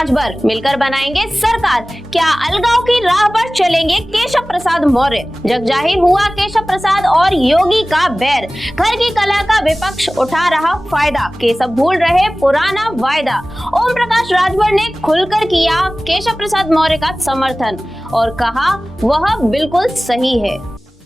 राजभर मिलकर बनाएंगे सरकार, क्या अलगाव की राह पर चलेंगे केशव प्रसाद मौर्य। जगजाहिर हुआ केशव प्रसाद और योगी का बैर, घर की कला का विपक्ष उठा रहा फायदा, केशव भूल रहे पुराना वायदा। ओम प्रकाश राजभर ने खुलकर किया केशव प्रसाद मौर्य का समर्थन और कहा वह बिल्कुल सही है।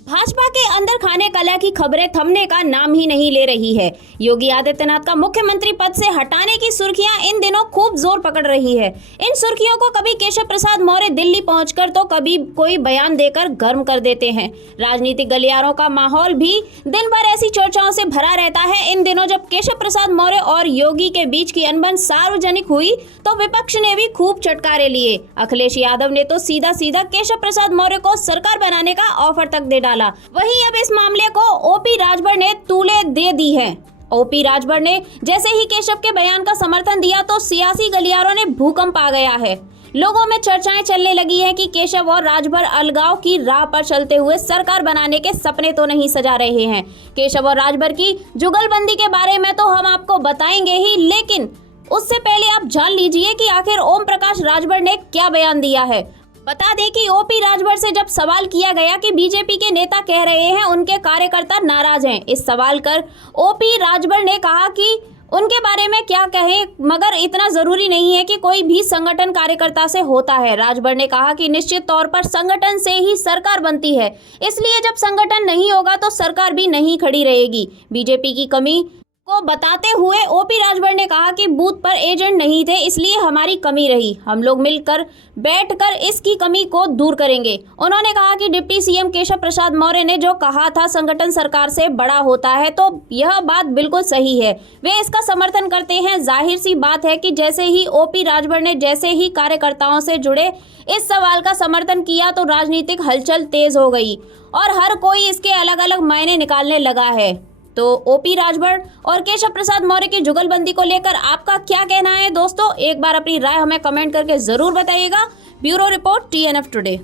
भाजपा के अंदर खाने कला की खबरें थमने का नाम ही नहीं ले रही है। योगी आदित्यनाथ का मुख्यमंत्री पद से हटाने की सुर्खियां इन दिनों खूब जोर पकड़ रही है। इन सुर्खियों को कभी केशव प्रसाद मौर्य दिल्ली पहुंचकर तो कभी कोई बयान देकर गर्म कर देते हैं। राजनीतिक गलियारों का माहौल भी दिन भर ऐसी चर्चाओं से भरा रहता है। इन दिनों जब केशव प्रसाद मौर्य और योगी के बीच की अनबन सार्वजनिक हुई तो विपक्ष ने भी खूब चटकारे लिए। अखिलेश यादव ने तो सीधा सीधा केशव प्रसाद मौर्य को सरकार बनाने का ऑफर तक दे डाला। वहीं अब इस मामले को ओपी राजभर ने तूले दे दी है। ओपी राजभर ने जैसे ही केशव के बयान का समर्थन दिया तो सियासी गलियारों ने भूकंप आ गया है। लोगों में चर्चाएं चलने लगी है कि केशव और राजभर अलगाव की राह पर चलते हुए सरकार बनाने के सपने तो नहीं सजा रहे हैं। केशव और राजभर की जुगलबंदी के बारे में तो हम आपको बताएंगे ही, लेकिन उससे पहले आप जान लीजिए कि आखिर ओम प्रकाश राजभर ने क्या बयान दिया है। बता दें कि ओपी राजभर से जब सवाल किया गया कि बीजेपी के नेता कह रहे हैं उनके कार्यकर्ता नाराज हैं, इस सवाल कर ओपी राजभर ने कहा कि उनके बारे में क्या कहें, मगर इतना जरूरी नहीं है कि कोई भी संगठन कार्यकर्ता से होता है। राजभर ने कहा कि निश्चित तौर पर संगठन से ही सरकार बनती है, इसलिए जब संगठन नहीं होगा तो सरकार भी नहीं खड़ी रहेगी। बीजेपी की कमी को बताते हुए ओपी राजभर ने कहा कि बूथ पर एजेंट नहीं थे, इसलिए हमारी कमी रही। हम लोग मिलकर बैठकर इसकी कमी को दूर करेंगे। उन्होंने कहा कि डिप्टी सीएम केशव प्रसाद मौर्य ने जो कहा था संगठन सरकार से बड़ा होता है, तो यह बात बिल्कुल सही है। वे इसका समर्थन करते हैं। जाहिर सी बात है कि जैसे ही ओपी राजभर ने जैसे ही कार्यकर्ताओं से जुड़े इस सवाल का समर्थन किया तो राजनीतिक हलचल तेज हो गई और हर कोई इसके अलग अलग मायने निकालने लगा है। तो ओपी राजभर और केशव प्रसाद मौर्य की जुगलबंदी को लेकर आपका क्या कहना है दोस्तों? एक बार अपनी राय हमें कमेंट करके जरूर बताइएगा। Bureau report TNF today.